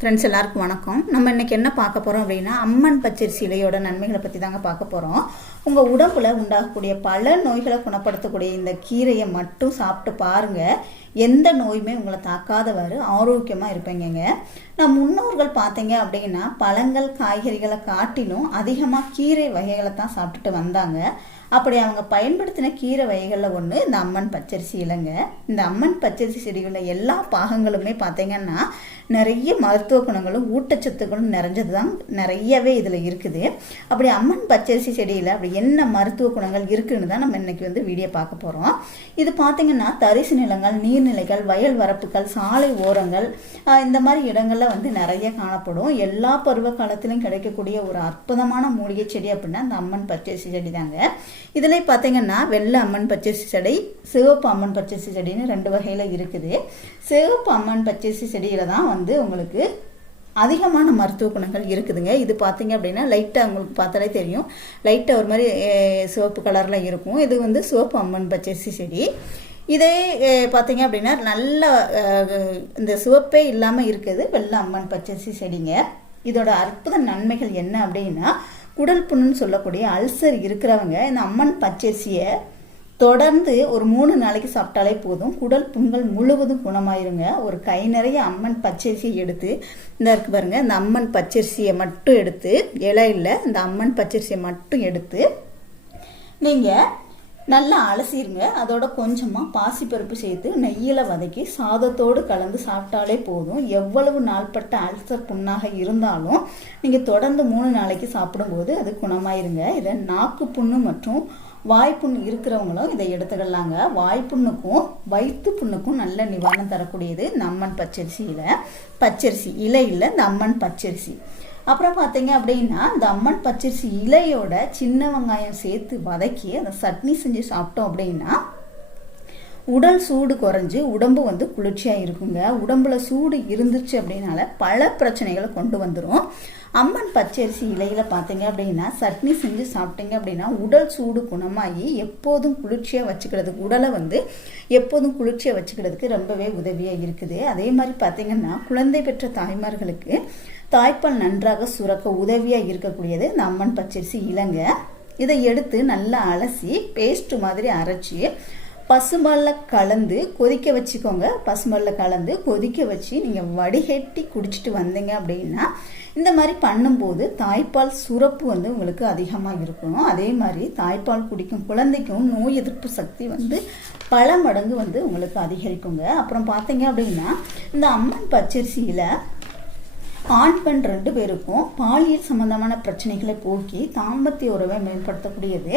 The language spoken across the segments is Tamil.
ஃப்ரெண்ட்ஸ் எல்லாருக்கும் வணக்கம். நம்ம இன்னைக்கு என்ன பார்க்க போகிறோம் அப்படின்னா அம்மன் பச்சரிசி இலையோட நன்மைகளை பற்றி தாங்க பார்க்க போகிறோம் உங்கள் உடம்புல உண்டாகக்கூடிய பல நோய்களை குணப்படுத்தக்கூடிய இந்த கீரையை மட்டும் சாப்பிட்டு பாருங்கள் எந்த நோயுமே உங்களை தாக்காதவாறு ஆரோக்கியமாக இருப்பீங்க நான் முன்னோர்கள் பார்த்தீங்க அப்படின்னா பழங்கள் காய்கறிகளை காட்டிலும் அதிகமாக கீரை வகைகளை தான் சாப்பிட்டுட்டு வந்தாங்க. அப்படி அவங்க பயன்படுத்தின கீரை வகைகளில் ஒன்று இந்த அம்மன் பச்சரிசி இலைங்க இந்த அம்மன் பச்சரிசி செடிகளில் எல்லா பாகங்களுமே பார்த்தீங்கன்னா நிறைய மருத்துவ குணங்களும் ஊட்டச்சத்துக்களும் நிறைஞ்சது தான் நிறையவே இதில் இருக்குது. அப்படி அம்மன் பச்சரிசி செடியில் அப்படி என்ன மருத்துவ குணங்கள் இருக்குதுன்னு தான் நம்ம இன்னைக்கு வந்து வீடியோ பார்க்க போகிறோம் இது பார்த்தீங்கன்னா தரிசு நிலங்கள் நீர் நீர்நிலைகள் வயல் வரப்புகள் சாலை ஓரங்கள் இந்த மாதிரி இடங்களில் வந்து நிறைய காணப்படும். எல்லா பருவ காலத்திலும் கிடைக்கக்கூடிய ஒரு அற்புதமான மூலிகை செடி அப்படின்னா அந்த அம்மன் பச்சரிசி செடி தாங்க. இதில் பார்த்தீங்கன்னா வெள்ளை அம்மன் பச்சரிசி செடி சிவப்பு அம்மன் பச்சரிசி செடின்னு ரெண்டு வகையில் இருக்குது. சிவப்பு அம்மன் பச்சரிசி செடியில் தான் வந்து உங்களுக்கு அதிகமான மருத்துவ குணங்கள் இருக்குதுங்க. இது பார்த்தீங்க அப்படின்னா லைட்டாக உங்களுக்கு பார்த்தாலே தெரியும். லைட்டாக ஒரு மாதிரி சிவப்பு கலரில் இருக்கும். இது வந்து சிவப்பு அம்மன் பச்சரிசி செடி. இதே பார்த்தீங்க அப்படின்னா நல்ல இந்த சிவப்பே இல்லாமல் இருக்குது. வெள்ளை அம்மன் பச்சரிசி செடிங்க. இதோட அற்புத நன்மைகள் என்ன அப்படின்னா குடல் புண்ணுன்னு சொல்லக்கூடிய அல்சர் இருக்கிறவங்க இந்த அம்மன் பச்சரிசியை தொடர்ந்து ஒரு மூணு நாளைக்கு சாப்பிட்டாலே போதும். குடல் புண்கள் முழுவதும் குணமாயிருங்க. ஒரு கை நிறைய அம்மன் பச்சரிசியை எடுத்து இந்த இருக்கு பாருங்க இந்த அம்மன் பச்சரிசியை மட்டும் எடுத்து இலை இல்லை இந்த அம்மன் பச்சரிசியை மட்டும் எடுத்து நீங்கள் நல்லா அலசிடுங்க அதோட கொஞ்சமாக பாசிப்பருப்பு சேர்த்து நெய்யில் வதக்கி சாதத்தோடு கலந்து சாப்பிட்டாலே போதும். எவ்வளவு நாள்பட்ட அல்சர் புண்ணாக இருந்தாலும் நீங்கள் தொடர்ந்து மூணு நாளைக்கு சாப்பிடும்போது அது குணமாயிருங்க. இதை நாக்கு புண்ணு மற்றும் வாய்ப்புண் இருக்கிறவங்களும் இதை எடுத்துக்கலாங்க. வாய்ப்புண்ணுக்கும் வயிற்று புண்ணுக்கும் நல்ல நிவாரணம் தரக்கூடியது இந்த அம்மன் பச்சரிசியில். பச்சரிசி இலை இல்லை இந்த அம்மன் பச்சரிசி. அப்புறம் பார்த்தீங்க அப்படின்னா இந்த அம்மன் பச்சரிசி இலையோட சின்ன வெங்காயம் சேர்த்து வதக்கி அதை சட்னி செஞ்சு சாப்பிட்டோம் அப்படின்னா உடல் சூடு குறைஞ்சி உடம்பு வந்து குளிர்ச்சியாக இருக்குங்க. உடம்புல சூடு இருந்துச்சு அப்படின்னால பல பிரச்சனைகளை கொண்டு வந்துடும் அம்மன் பச்சரிசி இலையில் பார்த்தீங்க அப்படின்னா சட்னி செஞ்சு சாப்பிட்டீங்க அப்படின்னா உடல் சூடு குணமாகி எப்போதும் குளிர்ச்சியாக வச்சுக்கிறதுக்கு உடலை வந்து எப்போதும் குளிர்ச்சியாக வச்சுக்கிறதுக்கு ரொம்பவே உதவியாக இருக்குது. அதே மாதிரி பார்த்தீங்கன்னா குழந்தை பெற்ற தாய்மார்களுக்கு தாய்ப்பால் நன்றாக சுரக்க உதவியாக இருக்கக்கூடியது இந்த அம்மன் பச்சரிசி இலங்கை. இதை எடுத்து நல்லா அலசி பேஸ்ட் மாதிரி அரைச்சி பசும்பாலில் கலந்து கொதிக்க வச்சுக்கோங்க. பசும்பாலில் கலந்து கொதிக்க வச்சு நீங்கள் வடிகட்டி குடிச்சிட்டு வந்தீங்க அப்படின்னா இந்த மாதிரி பண்ணும்போது தாய்ப்பால் சுரப்பு வந்து உங்களுக்கு அதிகமாக இருக்கும். அதே மாதிரி தாய்ப்பால் குடிக்கும் குழந்தைக்கும் நோய் எதிர்ப்பு சக்தி வந்து பல மடங்கு வந்து உங்களுக்கு அதிகரிக்குங்க. அப்புறம் பார்த்தீங்க அப்படின்னா இந்த அம்மன் பச்சரிசியில் ஆண் பெண் ரெண்டு பேருக்கும் பாலியல் சம்பந்தமான பிரச்சனைகளை போக்கி தாம்பத்திய உறவை மேம்படுத்தக்கூடியது.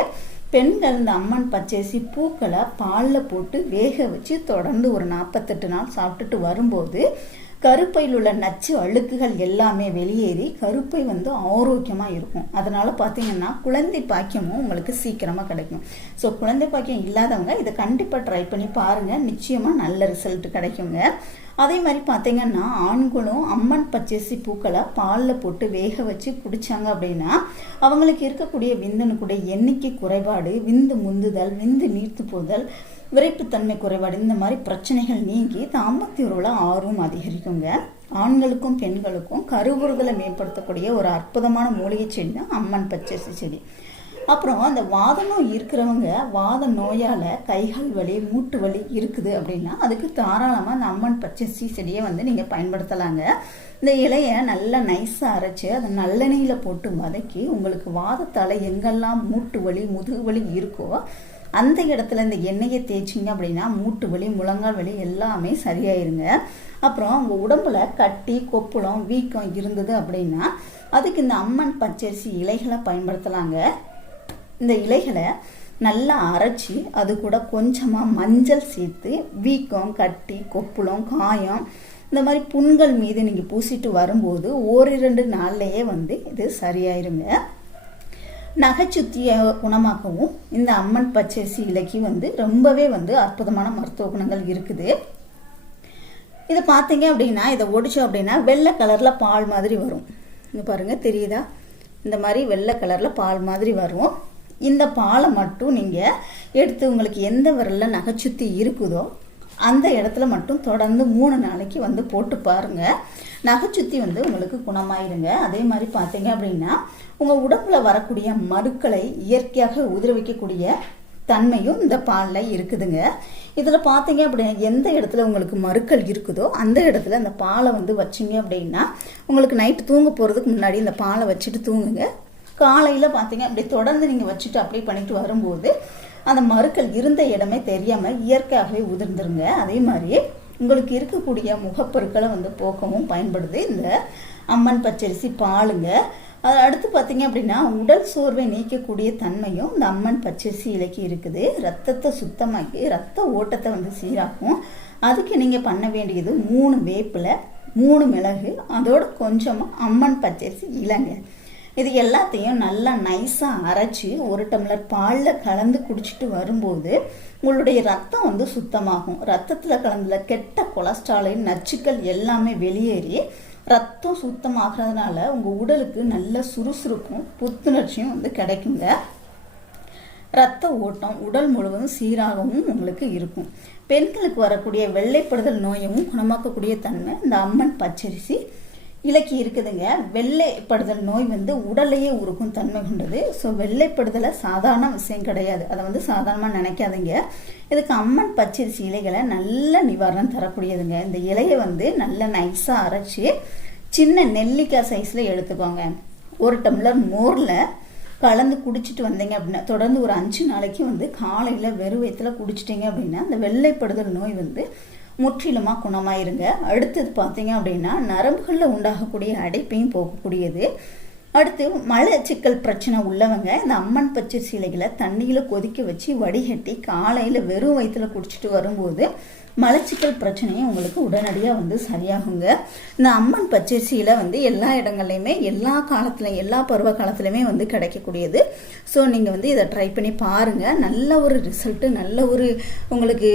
பெண்கள் இந்த அம்மன் பச்சரிசி பூக்களை பாலில் போட்டு வேக வச்சு தொடர்ந்து ஒரு நாற்பத்தெட்டு நாள் சாப்பிட்டுட்டு வரும்போது கருப்பையில் உள்ள நச்சு அழுக்குகள் எல்லாமே வெளியேறி கருப்பை வந்து ஆரோக்கியமாக இருக்கும். அதனால் பார்த்தீங்கன்னா குழந்தை பாக்கியமும் உங்களுக்கு சீக்கிரமாக கிடைக்கும். ஸோ குழந்தை பாக்கியம் இல்லாதவங்க இதை கண்டிப்பாக ட்ரை பண்ணி பாருங்கள் நிச்சயமாக நல்ல ரிசல்ட் கிடைக்குங்க. அதே மாதிரி பார்த்தீங்கன்னா ஆண்களும் அம்மன் பச்சரிசி பூக்களை பாலில் போட்டு வேக வச்சு குடித்தாங்க அப்படின்னா அவங்களுக்கு இருக்கக்கூடிய விந்தணுக்குடைய எண்ணிக்கை குறைபாடு விந்து முந்துதல் விந்து நீர்த்து போதல் விரைப்புத்தன்மை குறைபாடு இந்த மாதிரி பிரச்சனைகள் நீங்கி தாம்பத்திய உறவுல ஆர்வம் அதிகரிக்குங்க. ஆண்களுக்கும் பெண்களுக்கும் கருவுறுதலை மேம்படுத்தக்கூடிய ஒரு அற்புதமான மூலிகை செடி தான் அம்மன் பச்சரிசி செடி. அப்புறம் அந்த வாத நோய் இருக்கிறவங்க வாத நோயால் கைகால் வலி மூட்டு வலி இருக்குது அப்படின்னா அதுக்கு தாராளமாக அந்த அம்மன் பச்சரிசி செடியை வந்து நீங்கள் பயன்படுத்தலாங்க. இந்த இலையை நல்லா நைஸாக அரைச்சி அதை நல்லெண்ணெயில் போட்டு வதக்கி உங்களுக்கு வாதத்தால் எங்கெல்லாம் மூட்டு வலி முதுகு வலி இருக்கோ அந்த இடத்துல இந்த எண்ணெயை தேய்ச்சிங்க அப்படின்னா மூட்டு வலி முழங்கால் வலி எல்லாமே சரியாயிருங்க. அப்புறம் உங்கள் உடம்புல கட்டி கொப்புளம் வீக்கம் இருந்தது அப்படின்னா அதுக்கு இந்த அம்மன் பச்சரிசி இலைகளை பயன்படுத்தலாங்க. இந்த இலைகளை நல்லா அரைச்சி அது கூட கொஞ்சமாக மஞ்சள் சேர்த்து வீக்கம் கட்டி கொப்புளம் காயம் இந்த மாதிரி புண்கள் மீது நீங்கள் பூசிட்டு வரும்போது ஓரிரண்டு நாள்லையே வந்து இது சரியாயிருங்க. நகைச்சுத்தியை குணமாகவும் இந்த அம்மன் பச்சரிசி இலைக்கு வந்து ரொம்பவே வந்து அற்புதமான மருத்துவ குணங்கள் இருக்குது. இதை பார்த்தீங்க அப்படின்னா இதை ஒடிச்சோம் அப்படின்னா வெள்ளை கலரில் பால் மாதிரி வரும். இங்கே பாருங்கள் தெரியுதா? இந்த மாதிரி வெள்ளை கலரில் பால் மாதிரி வரும். இந்த பாலை மட்டும் நீங்கள் எடுத்து உங்களுக்கு எந்த விரலில் நகைச்சுத்தி இருக்குதோ அந்த இடத்துல மட்டும் தொடர்ந்து மூணு நாளைக்கு வந்து போட்டு பாருங்கள் நகைச்சுத்தி வந்து உங்களுக்கு குணமாயிருங்க. அதே மாதிரி பார்த்தீங்க அப்படின்னா உங்கள் உடம்புல வரக்கூடிய மருக்களை இயற்கையாக உதிரவிக்கக்கூடிய தன்மையும் இந்த பாலில் இருக்குதுங்க. இதில் பார்த்தீங்க அப்படின்னா எந்த இடத்துல உங்களுக்கு மறுக்கள் இருக்குதோ அந்த இடத்துல அந்த பாலை வந்து வச்சிங்க அப்படின்னா உங்களுக்கு நைட்டு தூங்க போகிறதுக்கு முன்னாடி இந்த பாலை வச்சுட்டு தூங்குங்க. காலையில் பார்த்தீங்க அப்படி தொடர்ந்து நீங்கள் வச்சுட்டு அப்ளை பண்ணிட்டு வரும்போது அந்த மறுக்கள் இருந்த இடமே தெரியாமல் இயற்கையாகவே உதிர்ந்துருங்க. அதே மாதிரி உங்களுக்கு இருக்கக்கூடிய முகப்பொருட்களை வந்து போக்கவும் பயன்படுது. இந்த அம்மன் பச்சரிசி பாலுங்க. அது அடுத்து பார்த்தீங்க அப்படின்னா உடல் சோர்வை நீக்கக்கூடிய தன்மையும் இந்த அம்மன் பச்சரிசி இலைக்கு இருக்குது. ரத்தத்தை சுத்தமாக்கி ரத்த ஓட்டத்தை வந்து சீராக்கும். அதுக்கு நீங்கள் பண்ண வேண்டியது மூணு வேப்பில் மூணு மிளகு அதோட கொஞ்சமாக அம்மன் பச்சரிசி இலைங்க. இது எல்லாத்தையும் நல்லா நைஸாக அரைச்சி ஒரு டம்ளர் பாலில் கலந்து குடிச்சிட்டு வரும்போது உங்களுடைய ரத்தம் வந்து சுத்தமாகும். ரத்தத்தில் கலந்துல கெட்ட கொலஸ்ட்ராலின் நச்சுக்கள் எல்லாமே வெளியேறி ரத்தம் சுத்தமாகிறதுனால உங்கள் உடலுக்கு நல்ல சுறுசுறுப்பும் புத்துணர்ச்சியும் வந்து கிடைக்குங்க. ரத்த ஓட்டம் உடல் முழுவதும் சீராகவும் உங்களுக்கு இருக்கும். பெண்களுக்கு வரக்கூடிய வெள்ளைப்படுதல் நோயும் குணமாக்கக்கூடிய தன்மை இந்த அம்மன் பச்சரிசி இலக்கி இருக்குதுங்க. வெள்ளைப்படுதல் நோய் வந்து உடலையே உருக்கும் தன்மை கொண்டது. ஸோ வெள்ளைப்படுதலை சாதாரண விஷயம் கிடையாது. அதை வந்து சாதாரணமாக நினைக்காதீங்க. இதுக்கு அம்மன் பச்சரிசி இலைகளை நல்ல நிவாரணம் தரக்கூடியதுங்க. இந்த இலையை வந்து நல்ல நைஸாக அரைச்சி சின்ன நெல்லிக்காய் சைஸில் எடுத்துக்கோங்க. ஒரு டம்ளர் மோரில் கலந்து குடிச்சிட்டு வந்தீங்க அப்படின்னா தொடர்ந்து ஒரு அஞ்சு நாளைக்கு வந்து காலையில் வெறும் வயிற்றுல குடிச்சிட்டிங்க அப்படின்னா அந்த வெள்ளைப்படுதல் நோய் வந்து முற்றிலுமாக குணமாயிருங்க. அடுத்தது பார்த்தீங்க அப்படின்னா நரம்புகளில் உண்டாகக்கூடிய அடைப்பையும் போகக்கூடியது. அடுத்து மலச்சிக்கல் பிரச்சனை உள்ளவங்க இந்த அம்மன் பச்சை சீலைகளை தண்ணியில் கொதிக்க வச்சு வடிகட்டி காலையில் வெறும் வயிற்றில் குடிச்சிட்டு வரும்போது மலச்சிக்கல் பிரச்சனையும் உங்களுக்கு உடனடியாக வந்து சரியாகுங்க. இந்த அம்மன் பச்சரிசியில் வந்து எல்லா இடங்கள்லையுமே எல்லா காலத்துலையும் எல்லா பருவ காலத்துலையுமே வந்து கிடைக்கக்கூடியது. ஸோ நீங்கள் வந்து இதை ட்ரை பண்ணி பாருங்கள் நல்ல ஒரு ரிசல்ட்டு நல்ல ஒரு உங்களுக்கு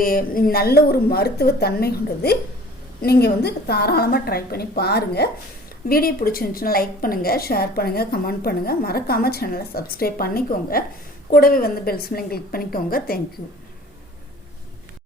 நல்ல ஒரு மருத்துவ தன்மை கொண்டது. நீங்கள் வந்து தாராளமாக ட்ரை பண்ணி பாருங்கள் வீடியோ பிடிச்சிருந்துச்சுன்னா லைக் பண்ணுங்கள் ஷேர் பண்ணுங்கள் கமெண்ட் பண்ணுங்கள் மறக்காமல் சேனலை சப்ஸ்கிரைப் பண்ணிக்கோங்க. கூடவே வந்து பெல்ஸ் கிளிக் பண்ணிக்கோங்க. தேங்க்யூ